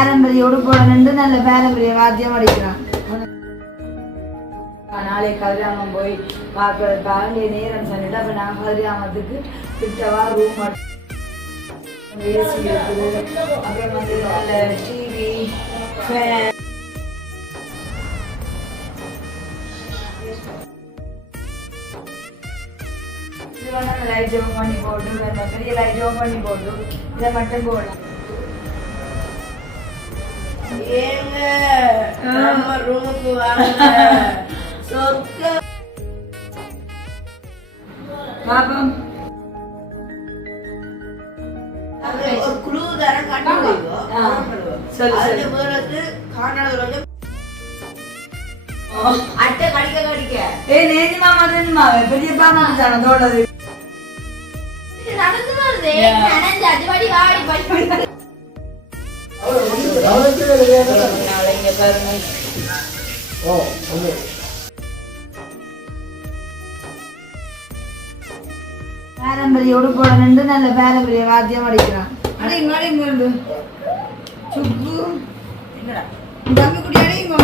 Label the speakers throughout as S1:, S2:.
S1: பாரம்பரிய போட நின்று நல்ல பாரம்பரிய வாத்தியம் அடிக்கிறான். நாளை கதிராமம் போய் பார்க்கறதுக்காக நேரம் சொல்லிட்டு அப்போ நான் கதிராமத்துக்கு கிட்டவா ரூம் ஏசி இருக்குது அப்புறம் வந்து நல்ல டிவி ஃபேன் லைட் ஆஃப் பண்ணி போட்டு பெரிய லைட் ஆஃப் பண்ணி போட்டு இதை மட்டும் போடலாம்
S2: ஏங்க நம்ம ரூமுக்கு வாங்க. சொர்க்க.
S1: பாப்போம்.
S2: குழு
S1: சொல்லு.
S2: பிறகு காணாத அட்டை கடிக்க கடிக்க.
S1: ஏய் நேதி மாமா மாமா பெரிய பாமா தானே தோடது
S3: இது நடந்து வருதே. நனைஞ்சு அடிவாடி வாடி படி
S1: நாளைங்க பாருங்க பாரம்பரிய உடுப்போட நின்று நல்ல பாரம்பரிய வாத்தியம் அடிக்கிறான். அடிங்க அடிங்க சுப்பு.
S2: என்னடா?
S1: தம்பி குடி அடிங்க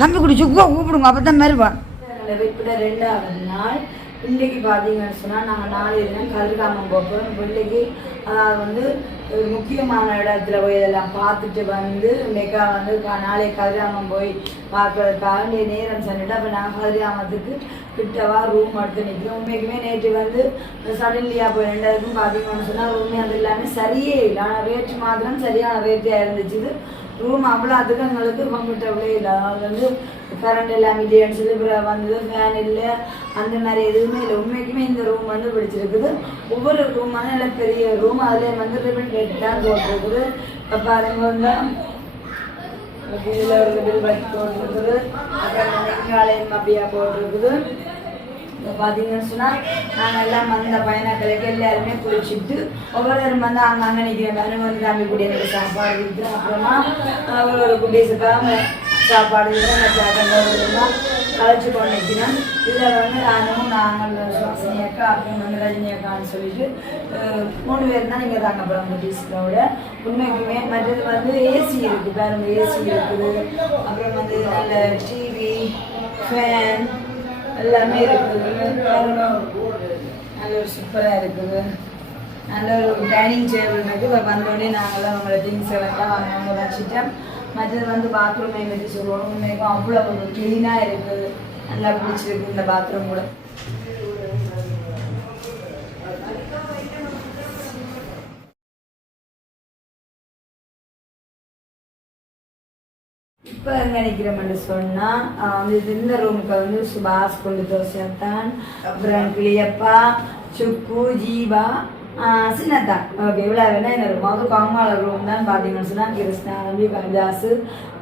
S1: தம்பி குடி சுக்குவா கூப்பிடுங்க அப்போ தான் மருவா ரெண்டாவது நாள் பிள்ளைக்கு பார்த்தீங்கன்னு சொன்னால் நாங்கள் நாலு தினம் கதிர்காமம் போகிறோம் பிள்ளைக்கு அதாவது வந்து ஒரு முக்கியமான இடத்துல போய் இதெல்லாம் பார்த்துட்டு வந்து மெக்கா வந்து கா- நாளை கதிராமம் போய் பார்க்கறதுக்காக வேண்டிய நேரம் சொல்லிட்டு அப்போ நாங்கள் கதிராமத்துக்கு கிட்டவா ரூம் எடுத்து நிற்கிறோம் உண்மைக்குமே நேற்று வந்து சடன்லியாக போய் ரெண்டாவதுக்கும் பார்த்தீங்கன்னு சொன்னால் ரூமே அது எல்லாமே சரியே இல்லை. ஆனால் ரேட்டு மாத்திரம் சரியான ரேட்டாக இருந்துச்சு. ரூம் அவ்வளோ அதுக்கு எங்களுக்கு கம்ஃபர்டபுளே இல்லை அது வந்து கரண்ட் எல்லாம் இல்லைன்னு அடிச்சது அப்புறம் வந்தது ஃபேன் இல்லை அந்த மாதிரி எதுவுமே இல்லை. உண்மைக்குமே இந்த ரூம் வந்து பிடிச்சிருக்குது. ஒவ்வொரு ரூம் வந்து நல்ல பெரிய ரூம் அதில் வந்து ரிபன் பெட் தான் போட்டிருக்குது. இப்போ பாருங்க வந்து இதில் ஒரு பெட் போட்டிருக்குது. அப்புறம் வந்து அப்படியா போட்டிருக்குது. இப்போ பார்த்தீங்கன்னு சொன்னால் நாங்கள் எல்லாம் வந்த பயணங்களுக்கு எல்லாருமே குளிச்சுட்டு ஒவ்வொருத்தரும் வந்து அங்கே அங்கே மாதிரி வந்து தம்பி கூடிய சாப்பாடு கொடுத்து அப்புறமா ஒரு ஒரு குட்டீஸுக்காக சாப்பாடு சாட்டெல்லாம் கழிச்சு கொண்டு நிற்கிறோம். இதில் வந்து நானும் நாங்கள் சுவாசினி அக்கா அப்புறம் வந்து ரஜினி அக்கான்னு சொல்லிட்டு மூணு பேர் தான் நீங்கள் தாங்க போகிறோம் குட்டீஸுக்கோட உண்மைக்குமே மற்றது வந்து ஏசி இருக்குது பாருங்க ஏசி இருக்குது. அப்புறம் வந்து நல்ல டிவி ஃபேன் எல்லாமே இருக்குது. நல்ல ஒரு சூப்பராக இருக்குது. நல்ல ஒரு டைனிங் டேபிள் இருக்குது வந்தோடனே நாங்களாம் அவங்களோட திங்ஸ் எல்லாம் வாங்க வச்சுட்டோம். மற்றது வந்து பாத்ரூமை பற்றி சொல்லுவோம். உண்மைக்கும் அவ்வளோ ஒரு க்ளீனாக இருக்குது. நல்லா பிடிச்சிருக்கு இந்த பாத்ரூம் கூட. இப்போ நினைக்கிறோம்னு சொன்னால் வந்து இந்த ரூமுக்கு வந்து சுபாஷ் கொண்டு தோசைத்தான் அப்புறம் கிளியப்பா சுக்கு ஜீவா சின்னத்தான் ஓகே இவ்வளோ வேணா இந்த ரூம். அது காமால ரூம் தான் பார்த்தீங்கன்னு சொன்னால் கிருஷ்ணா தம்பி கவிதாசு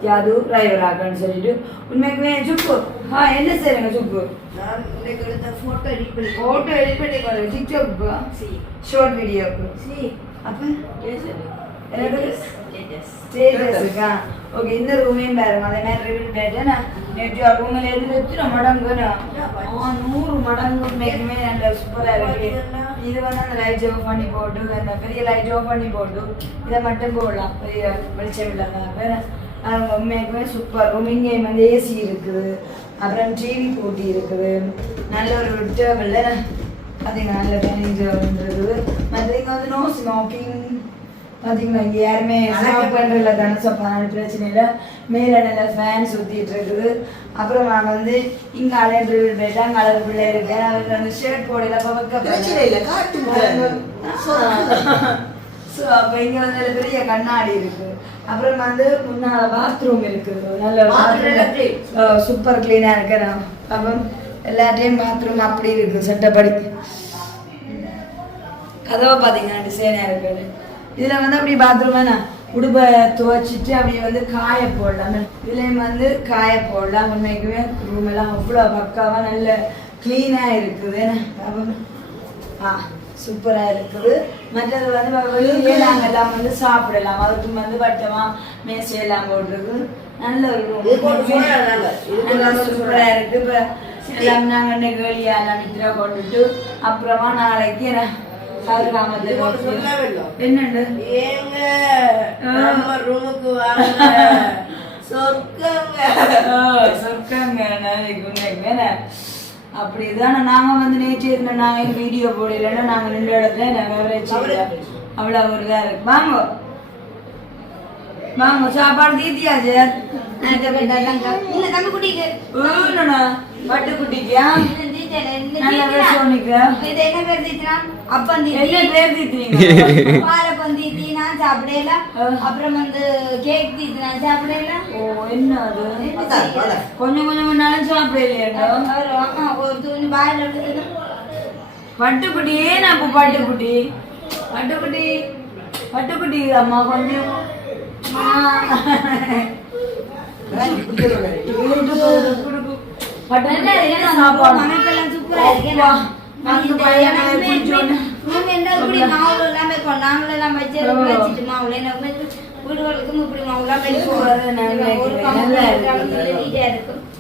S1: ஜாது டிரைவராகன்னு சொல்லிட்டு. உண்மைக்குமே சுப்பு ஆ என்ன செய்யுங்க சுப்பு
S2: நான் இன்னைக்கு எடுத்த போட்டோ எடிட் பண்ணி
S1: ஃபோட்டோ எடிட் பண்ணி
S2: சி.
S1: ஷார்ட் வீடியோக்கு
S2: சி.
S1: அப்போ இருக்கா ஓகே இந்த ரூமையும் பாருங்க அதே மாதிரி ரிவின் பேட்டேன் நேற்று ரூமில் இருந்து எத்தனை மடங்குன்னு நூறு மடங்கு உண்மைக்குமே நல்ல சூப்பராக இருக்கு இது வந்து அந்த லைட் ஆஃப் பண்ணி போட்டு அந்த பெரிய லைட் பண்ணி போட்டு இதை மட்டும் போடலாம் பெரிய வெளிச்சம் இல்லாத அது சூப்பர் ரூம் இங்கே வந்து ஏசி இருக்குது. அப்புறம் டிவி போட்டி இருக்குது. நல்ல ஒரு டேபிள் பார்த்தீங்கன்னா நல்ல டைனிங் டேபிள் இருக்குது மற்ற இங்கே வந்து நோ ஸ்மோக்கிங் பார்த்தீங்களா இங்கே யாருமே ஸ்மோக் பண்ணுறதில்ல தானே ஸோ அதனால பிரச்சனை இல்லை. மேலே நல்ல ஃபேன் சுற்றிட்டு இருக்குது. அப்புறம் நான் வந்து இங்கே அலையன்று போயிட்டு அங்கே அழகு பிள்ளை இருக்கேன். அவருக்கு வந்து ஷர்ட் போடல
S2: இல்லை காட்டுங்க
S1: ஸோ அப்போ இங்கே வந்து நல்ல பெரிய கண்ணாடி இருக்கு. அப்புறம் வந்து முன்னால பாத்ரூம் இருக்குது நல்ல. சூப்பர் க்ளீனாக இருக்கு. அப்போ எல்லாத்தையும் பாத்ரூம் அப்படி இருக்கு சட்டப்படி. கதவை பார்த்தீங்கன்னா டிசைனாக இருக்குது இதில் வந்து அப்படியே பாத்ரூம் வேணா உடுப்பை துவைச்சிட்டு அப்படியே வந்து காய போடலாம். இதுலேயும் வந்து காய போடலாம். உண்மைக்குமே ரூம் எல்லாம் அவ்வளோ பக்காவாக நல்ல க்ளீனாக இருக்குது. என்ன. ஆ சூப்பரா இருக்குது. மற்றது வந்து வெளியே நாங்கள் எல்லாம் வந்து சாப்பிடலாம். அதுக்கு வந்து வட்டமா மேசையெல்லாம் போட்டிருக்கு நல்ல ஒரு room.
S2: இது போட்டு போனா நல்லா. இது போட்டு
S1: நல்லா
S2: போனா
S1: சூப்பரா இருக்கு. இப்ப எல்லாம் நாங்க இன்னைக்கு வெளியால நித்திர கொண்டுட்டு அப்புறமா நாளைக்கு
S2: போட்டு.
S1: என்னண்டு
S2: ஏங்க நம்ம ரூமுக்கு வாங்க. சொர்க்கங்க.
S1: சொர்க்கங்க. நாளைக்கு உண்மைக்கு அப்படிதானே நாங்க வந்து நேற்று இருந்த நாங்க வீடியோ போடலன்னா நாங்க ரெண்டு இடத்துல அவ்வளோ ஒரு இதா இருக்கு. வாங்க. வாங்க சாப்பாடு தீத்தியாச்சு
S3: இல்ல தம்பி குட்டிக்கு
S1: ஊருண்ணா பட்டுக்குட்டிக்கா நல்ல
S3: இது என்ன பேர் தீத்தினா
S1: என்ன
S3: நான் சாப்பிடல. அப்புறம் வந்து கேக் தீத்தி நான் சாப்பிடல
S1: ஓ என்ன அது. கொஞ்சம் கொஞ்சம் நாளும் சாப்பிடலையாடா
S3: ஒரு துணி பாயில் எடுத்து
S1: பட்டுக்குட்டி ஏன் அப்போ பட்டுக்குட்டி பட்டுக்குட்டி பட்டுக்குட்டி அம்மா கொஞ்சம் ஆ.
S3: வீடுகளுக்கும் இப்படி மாவுலாம் இருக்கும்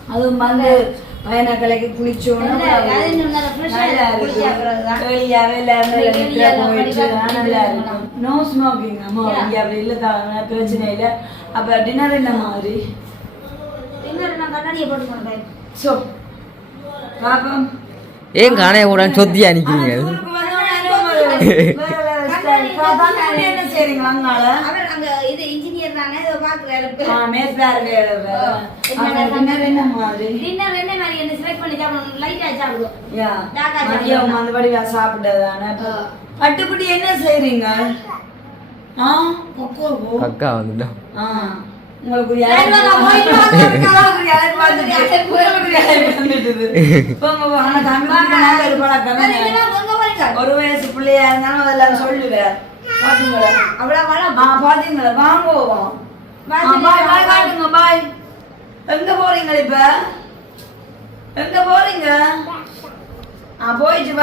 S1: அதுவும் வந்து குளிச்சோன்னு இருக்கும். நோ ஸ்மோக்கிங் அம்மா. இங்க அப்படி இல்லை தான் பிரச்சனை இல்லை. அப்ப டின்னர் என்ன மாதிரி?
S3: இன்னொரு நான் கண்ணாடியை போட்டு கொண்டேன்
S1: ஸோ பாப்போம்.
S4: ஏன் காணைய கூட சொத்தியா நிக்கிறீங்க
S1: சாப்பிட்டதானே. பட்டுக்குட்டி என்ன செய்றீங்க?
S4: அக்கா வந்துட்டோம்
S1: ஒரு வயசு பிள்ளையா இருந்தாலும் அதெல்லாம் சொல்லுவேன் பாத்தீங்களா
S3: அவ்வளவு
S1: பாத்தீங்களா வாங்குவோம் காட்டுங்க பாய் எங்க போறீங்க இப்ப? எங்க போறீங்க? ஆ போயிட்டு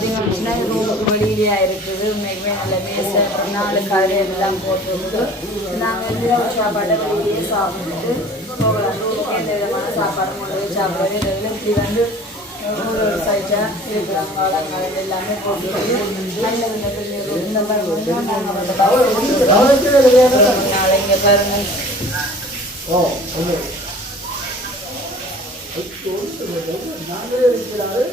S1: வாங்க பார்த்தீங்கன்னா ரூமுக்கு வெளியிலேயே இருக்குது. உண்மைக்குமே நல்ல மேசை நாலு கரு எல்லாம் போட்டுருக்கு. நாங்கள் இரவு சாப்பாட்டை வெளியிலேயே சாப்பிட்டு போகலாம். ரூமுக்கு எந்த விதமான சாப்பாடு கொண்டு போய் சாப்பிடவே இல்லை. இப்படி வந்து ஒரு ஒரு சைட்டாக இருக்கிறாங்க வளங்கள் எல்லாமே போட்டுருக்கு. நல்ல விதத்தில் இந்த மாதிரி நாளைங்க பாருங்க. ஓ நாங்களே இருக்கிறாரு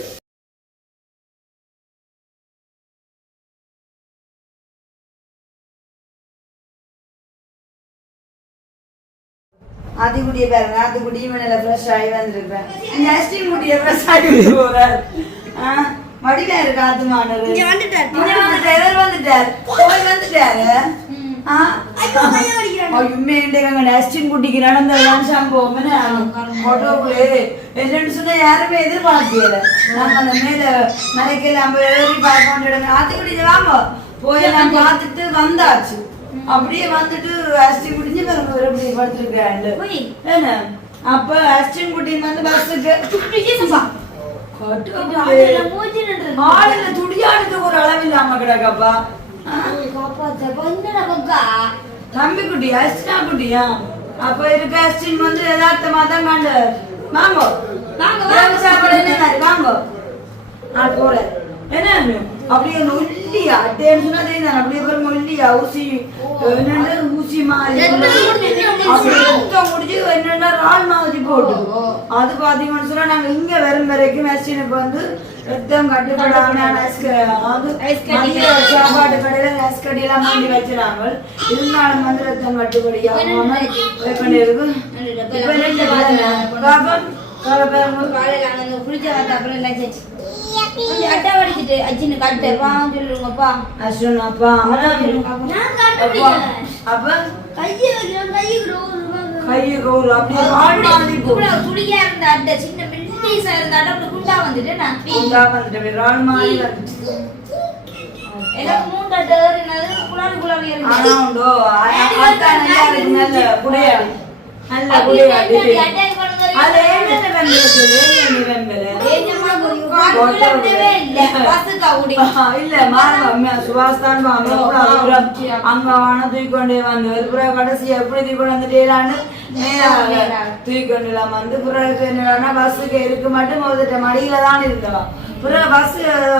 S1: பாருங்கள் ஆத்திக்குடிய பாருங்க ஆத்திக்குடி இவனில் ஃப்ரெஷ் ஆகி வந்திருக்கிறேன். இந்த ஐஸ்கிரீம் குட்டிய ஃப்ரெஷ் ஆகி போறார். மடியில இருக்கு ஆத்துமானவர்
S3: இங்க வந்துட்டார்.
S1: இங்க வந்துட்டார் வந்துட்டார். போய் வந்துட்டாரு. குட்டிக்கு நடந்ததுதான் சம்பவம் சொன்னா யாருமே எதிர்பார்க்கல. நாங்க அந்த மேல மலைக்கெல்லாம் போய் பார்க்கணும் ஆத்திக்குடி வாங்க போய் நான் பார்த்துட்டு வந்தாச்சு. அப்படியே வந்துட்டு ஐஸ்கிரீம் குடிஞ்சு படுத்துருக்காண்டு
S3: போய்.
S1: என்ன? அப்ப ஐஸ்கிரீம் குட்டின்னு வந்து பஸ்ஸுக்கு. ஆளுங்க துடியாடுறதுக்கு ஒரு அளவு இல்லாம கிடக்கப்பா. தம்பி குட்டி அஸ்டினா குட்டியா? அப்ப இருக்க அஸ்டின் வந்து யதார்த்தமா தான் கண்டு. வாங்கோ.
S3: வாங்க,
S1: சாப்பாடு என்ன வாங்கோ. ஆ போறேன் என்ன அப்படியே அந்த ஒல்லியா அட்டேன்னு சொன்னா தெரியும் அப்படியே பாருங்க ஒல்லியா ஊசி என்னென்ன ஊசி மாதிரி அப்படி ரத்தம் முடிஞ்சு என்னென்ன ரால் மாதிரி போட்டு. அது பாத்தீங்கன்னு சொன்னா நாங்க இங்க வரும் வரைக்கும் மெஷினுக்கு வந்து ரத்தம் கட்டுப்படாம சாப்பாட்டு கடையில ரஸ் கடையெல்லாம் வாங்கி வச்சுறாங்க இருந்தாலும் வந்து ரத்தம் கட்டுப்படியாம இருக்கு இப்ப ரெண்டு கலப்பேங்க
S3: காலையில குளிச்ச அப்புறம் சேர்த்து கொஞ்சம் அட்டை வடிச்சிட்டு அச்சின்னு கட்டு. வாங்க சொல்லுங்கப்பா.
S1: அஸ்வின் அப்பா அப்பா அப்ப?
S3: கையை வைக்கிறேன் கையை விடுவோம்
S1: கையை கவுரு அப்படியே கால் மாதிரி போகும்
S3: இவ்வளவு துடியா இருந்த அட்டை சின்ன மெல்லிசா இருந்த அட்டை அப்படி குண்டா வந்துட்டு நான் பீ-
S1: உண்டா வந்துட்டு அப்படியே ரால் மாதிரி வந்துச்சு
S3: எனக்கு மூன்று அட்டை ஏறினது குழாவி குழாவி
S1: ஆனா
S3: இருந்துச்சு
S1: உண்டோ அத்தா நல்லா இருக்கு
S3: பண்ணுங்க
S1: அது என்ன வெம்பல இல்ல மாறவ சுபாஷ் தான் அங்க வான தூக்கொண்டே வந்து பிறகு கடைசி எப்படி தூக்கொண்டு வந்துட்டேலான்னு? நேராக தூக்கொண்டு இல்லாம வந்து பிறகு என்னடான்னா பஸ்ஸுக்கு இருக்க மட்டும் முதட்ட மடியில தான் இருந்தவா. பிறகு பஸ்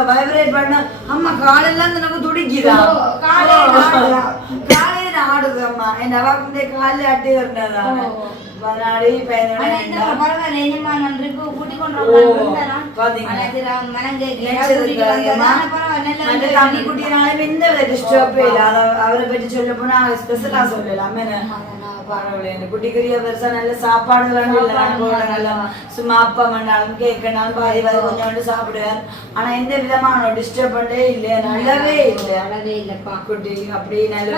S1: வைப்ரேட் பண்ண அம்மா காலெல்லாம் எனக்கு துடிக்குதா?
S3: காலையில ஆடுதா?
S1: காலையில ஆடுது அம்மா என் அவாக்குண்டே காலில் அட்டி இருந்ததா
S3: ஓ.
S1: பதினாடி
S3: ஆனா இந்த
S1: பதினேழு
S3: பரவாயில்ல என்னமா நான் ட்ரிப்பு கூட்டி கொண்டு
S1: ஓ,
S3: வரலாம்
S1: பாத்தீங்களா?
S3: ஆனா சரி அவன் மனம் கேட்கல
S1: நினைச்சதுக்கு
S3: கூட்டிட்டு வந்ததா
S1: அதிகமா
S3: பரவாயில்ல
S1: அந்த
S3: நல்ல
S1: தம்பி குட்டினாலும் எந்த வித டிஸ்டர்பே இல்லை அதை அவரை பற்றி சொல்ல போனா ஸ்பெஷலா சொல்லலாம் பரவாயில்ல இந்த குட்டிக்குரிய பெருசா நல்ல சாப்பாடு நல்லா சும்மா அப்பா மண்ணாலும் கேட்கனாலும் பாதி பாதி கொஞ்சம் சாப்பிடுவார். ஆனா எந்த விதமான டிஸ்டர்ப் பண்ணே இல்லையா நல்லாவே இல்லை.
S3: அழவே இல்லப்பா.
S1: குட்டி அப்படி நல்ல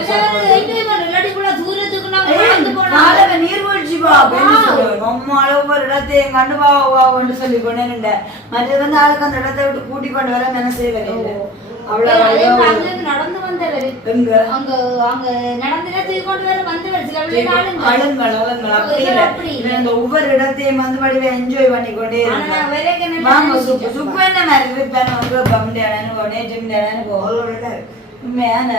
S1: மற்றது வந்து ஆளுக்கு அந்த இடத்தை விட்டு கூட்டி கொண்டு வர மனசே வரையில.
S3: நடந்து வந்தவரு. அங்க அங்க நடந்துல தூக்கி கொண்டு வர வந்தவர். சில பிள்ளைங்க ஆளுங்க.
S1: அழுங்கள் அழுங்கள் அப்படி இல்ல.
S3: அப்படி இல்ல.
S1: இந்த ஒவ்வொரு இடத்தையும் வந்து வடிவ என்ஜாய் பண்ணி கொண்டே
S3: ஆனா
S1: இருந்தா
S3: நான் வேற என்ன
S1: மாதிரி இருப்பேன் நேற்று உண்மையான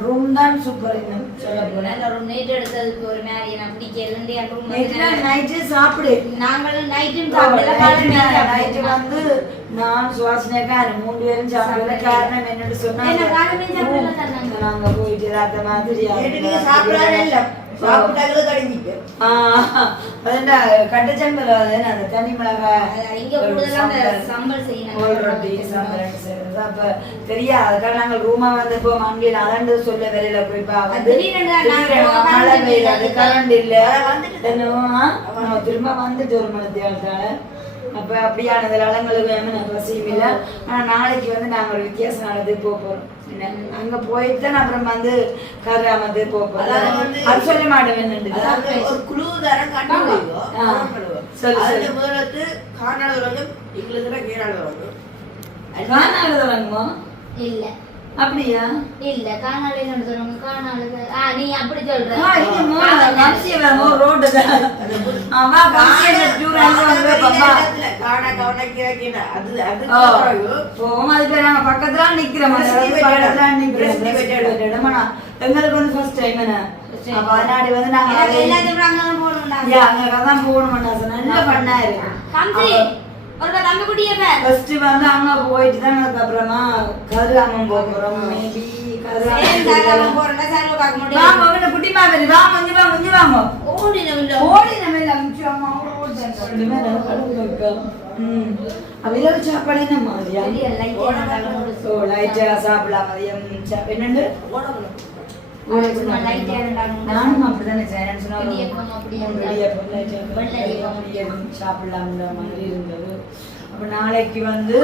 S1: ரூம் தான் சூப்பர் சொல்ல போனேன்
S3: நல்ல ஒரு நைட் எடுத்ததுக்கு ஒரு மாதிரி நான் வந்து
S1: நேற்று
S3: நல்ல-
S1: நைட்டு சாப்பிடு.
S3: நாங்களும் நைட்டும் சாப்பிடல காலையில சாப்பிடுவோம்.
S1: வந்து நான் சுவாசனைக்கா மூணு பேரும் சாப்பிடல. காரணம் என்னன்னு சொன்னா
S3: என்ன காலையில சாப்பிடல தந்தாங்க.
S1: நாங்க போயிட்டு ராத்த மாதிரி
S2: சாப்பிடாத இல்ல?
S1: அதுண்டா கட்டச்சம்பல் அந்த தனி மிளகாய்?
S3: இங்க கூடுதலா அந்த சம்பல் செய்யணும்.
S1: அப்ப தெரியாது. அதுக்காக நாங்க ரூமா வந்து இப்போ மங்கில அதாண்டு சொல்ல வெளியில போய் பா வந்து
S3: திடீரென்று தான் நாங்க
S1: திடீரென்று
S3: போக
S1: மழை
S3: கரண்ட்
S1: பெய்யுது.
S3: இல்லை.
S1: கரண்ட் இல்ல.
S2: வந்துட்டு
S1: திரும்ப வந்துட்டு ஒரு மணி தேவத்தால அப்ப அப்படியானதுனால எங்களுக்கு வேணும் எனக்கு வசதியும் இல்லை. ஆனா நாளைக்கு வந்து நாங்க ஒரு வித்தியாசமானது போக போறோம். என்ன, அங்க போயிட்டு தான் அப்புறம் வந்து கதிராமத்து போக
S2: வந்து-
S1: அது சொல்ல மாட்டேன்
S2: ஒரு குழு தரம்.
S1: சொல்லு.
S2: முதலத்து காணாத எங்களுக்கு கேரள வரைக்கும்
S1: காணாத வாங்குமா
S3: இல்ல.
S1: அப்படியா
S3: இல்ல காணாலே சொல்லுவாங்க காணாலே ஆ நீ அப்படி சொல்ற
S1: ஆ, இங்க மோ- கம்சிய வேமோ ரோடு. ஆமா, கம்சிய tour அங்க வந்து பாப்பா.
S2: காணா கவன கிழக்கின அது அது
S1: போவோம். அது பேர் நாங்க பக்கத்துல நிக்கிறோம். பக்கத்துல. நிக்கிறோம்.
S2: பிரசித்தி பெற்ற இடம்.
S1: பிரசித்தி பெற்ற இடம். ஆனா, எங்களுக்கு வந்து first time என்ன? அப்ப அதனாடி வந்து நாங்க
S3: எல்லாத்தையும் அங்கதான் போகணும்டா
S1: ஐயா, அங்க தான் போகணும்டா சார். நல்ல பண்ணா இருக்கு.
S3: கம்சி ஒரு தம்பி குட்டிய பேர்
S1: First வந்து அங்க போயிட்டு தான் அதுக்கப்புறமா கதிராமம் போக போறோம். Maybe கதிராமம்
S3: போறேன் சார் பார்க்க
S1: வா, மகனை குட்டி மாதிரி வா, வாங்க.
S3: ஓடினோம் இல்ல
S1: ஓடி நம்ம எல்லாம் அமுச்சு அம்மா. அப்ப இரவு சாப்பாடு என்ன மாதிரியா? ஓ, ஆ சாப்பிடலாம் மதியம் என்னண்டு?
S3: சும்மா light ஏ இருந்தாலும்
S1: நானும் அப்படிதானே செய்றேன். சொன்னா சாப்பிடலாம்ன்ற மாதிரி இருந்தது அப்ப நாளைக்கு வந்து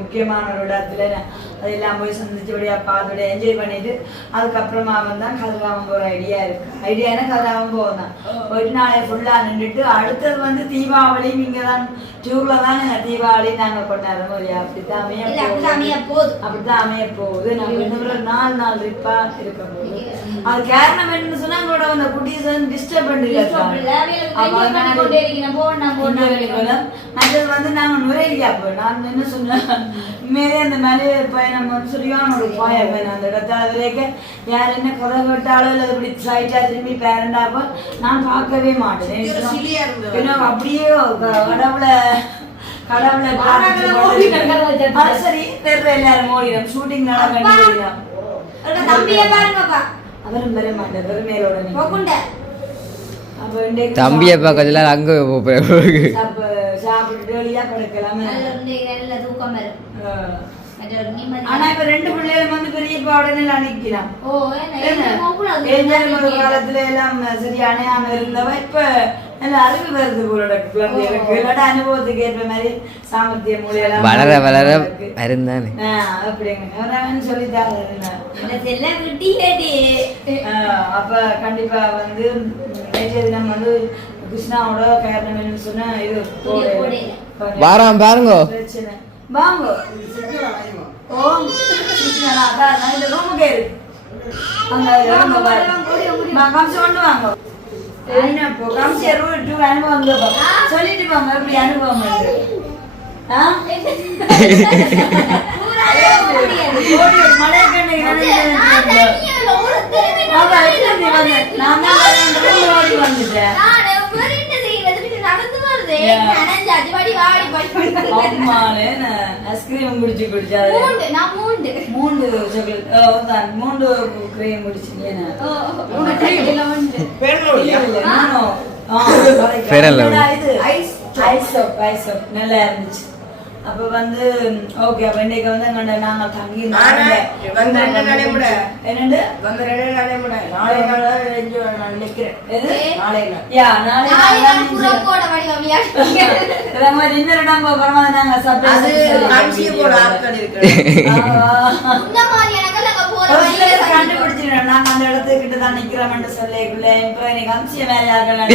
S1: முக்கியமான ஒரு இடத்துல நான் அதெல்லாம் போய் சந்திச்சபடியா பார்த்துட்டு என்ஜாய் பண்ணிட்டு அதுக்கப்புறமா வந்து தான் கதிராமம் போகிற ஐடியா இருக்கு ஐடியானா கதிராமம் போகும் தான் போயிட்டு நாளை ஃபுல்லாக நின்றுட்டு அடுத்தது வந்து தீபாவளி இங்கே தான் டூரில் தான் தீபாவளி நாங்கள் கொண்டாடுறோம் ஒரு அப்படித்தான் அமைய போகுது. அப்படித்தான் அமைய போகுது நம்ம இன்னும் ஒரு நாலு நாள் ட்ரிப்பா இருக்க போகுது அது காரணம் என்னன்னு சொன்னா எங்களோட அந்த குட்டீஸ் வந்து டிஸ்டர்ப் பண்ணிருக்காங்க மற்றது வந்து நாங்க நுரையிலியா போய் நான் என்ன சொன்னேன் உண்மையிலே அந்த மலை பயணம் வந்து சரியான ஒரு பாயம் அந்த இடத்துல. அது வரைக்கும் யார் என்ன கதை கேட்டாலும் இல்லை இப்படி சைட்டா திரும்பி பேரண்டாப்போ நான் பார்க்கவே மாட்டேன். ஏன்னா அப்படியே கடவுள கடவுளை சரி தெரியல எல்லாரும் ஓடிடும் ஷூட்டிங்
S3: தம்பியை பாருங்கப்பா.
S1: அவரும் வெறுமையோட
S3: போக்குண்ட
S1: அப்ப இன்றைக்கு
S4: தம்பியை பக்கத்துல அங்க
S1: ஆனா இப்ப ரெண்டு பிள்ளைகள் வந்து
S3: போகக்கூடாது?
S1: ஏஞ்சாலும் ஒரு காலத்துல எல்லாம் சரி அணையாம இருந்தவ இப்ப
S4: வளர வளர
S3: கேட்டி
S1: அப்ப கண்டிப்பா வந்து நேற்றைய தினம் வந்து கிருஷ்ணாவோட காரணம் சொன்னா இது
S4: வாராம் பாருங்க.
S1: வாங்க. ஓ அதான் நான் இந்த ரூமுக்கு அங்க கொண்டு வாங்க. என்ன இப்போ காமிச்சு ரூம் டூ அனுபவம் தான் சொல்லிட்டு போங்க எப்படி அனுபவம் ஆ மழை நான் தான் ஓடி வந்துட்டேன் அம்மானே ஐஸ்கிரீம் குடிச்சு குடிச்சாது மூன்று சாக்லேட் தான் மூன்று கிரீம் குடிச்சீங்க
S4: Fair and lovely.
S1: Ice ice soap ice soap. நல்லா இருந்துச்சு. அப்ப வந்து ஓகே அப்ப இன்னைக்கு வந்து அங்க நாங்க தங்கி
S2: வந்து ரெண்டு நாளே கூட.
S1: என்னண்டு
S2: வந்து ரெண்டு நாளே கூட நாளை நாள் என்ஜாய் நான் நிக்கிறேன்.
S1: எது?
S2: நாளை நாள்.
S1: யா நாளை நாள் தான் இதை மாதிரி இன்னொரு இடம் போறோமா நாங்க
S2: அது ஆட்கள்
S1: அந்த இடத்துக்கிட்ட தான் நிக்கிறோம்னு சொல்லிக்குள்ள இப்ப எனக்கு அம்சிய வேலை ஆகலாம்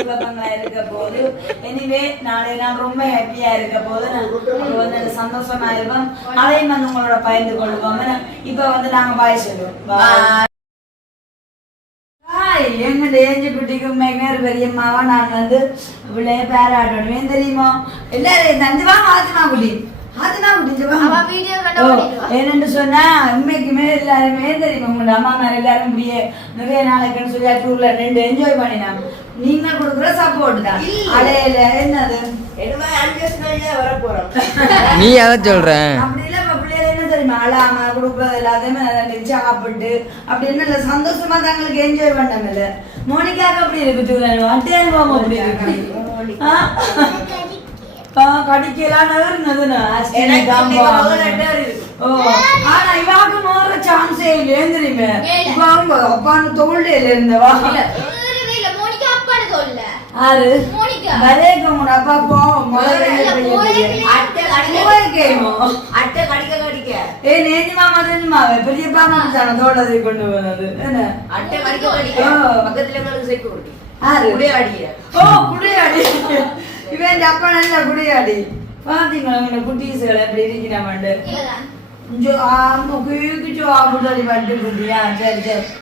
S1: குழப்பங்களா இருக்க போது எனிவே நாளை நான் ரொம்ப ஹாப்பியா இருக்க போது அப்ப வந்து சந்தோஷமா இருப்போம் அதையும் வந்து உங்களோட பகிர்ந்து கொள்வோம். இப்ப வந்து நாங்க பாய் சொல்லுவோம். Bye. ஹாய் எங்க ஏஞ்சி குட்டிக்கு மேகர் பெரியம்மாவா நான் வந்து பிள்ளைய பாராட்டணும் ஏன் தெரியுமா? எல்லாரும் வாங்க ஆத்துமா குட்டி. என்னன்னு சொன்னா உண்மைக்குமே எல்லாருமே தெரியுமா? உங்களோட அம்மா எல்லாரும் இப்படியே நிறைய நாளைக்குன்னு சொல்லி டூர்ல ரெண்டு என்ஜாய் பண்ணினாங்க. நீங்க கொடுக்குற சப்போர்ட் தான். அடையில என்னது?
S4: நீ அதை சொல்றேன்
S1: அப்படி இல்ல பிள்ளைகள் என்ன தெரியுமா? அழாம கொடுக்கறது எல்லாத்தையுமே சாப்பிட்டு அப்படின்னு இல்ல சந்தோஷமா தங்களுக்கு என்ஜாய் பண்ணமில்ல மோனிகாக்கு அப்படி இருக்கு தூரம் அட்டை அனுபவம் அப்படி இருக்கு. கடிக்கலாம் ஆனா இவாக்கு மோற சான்ஸே இல்லையே தெரியுமே. அவங்க அப்பான்னு தோல்டையில இருந்தவா? ஆறு. வரேக்க உங்க அப்பா போ முதல்ல
S2: அட்டை கடிக்க. கடிக்க
S1: ஏ நேதி மாமா தெரிஞ்சு மாவே பெரிய பாமா தானே தோட்டத்தை கொண்டு போனது. என்ன?
S2: அட்டை கடிக்க கடிக்க. பக்கத்துல எங்களுக்கு செக்யூரிட்டி
S1: ஆறு.
S2: உடையாடிய
S1: ஓ குடியாடி. இவன் இந்த அப்பா நல்ல குடியாடி. பாத்தீங்களா இந்த குட்டீஸ்கள் எப்படி இருக்கிறான் இஞ்சோ ஆமா கிச்சு ஆகுது வந்து குட்டியா? சரி சரி.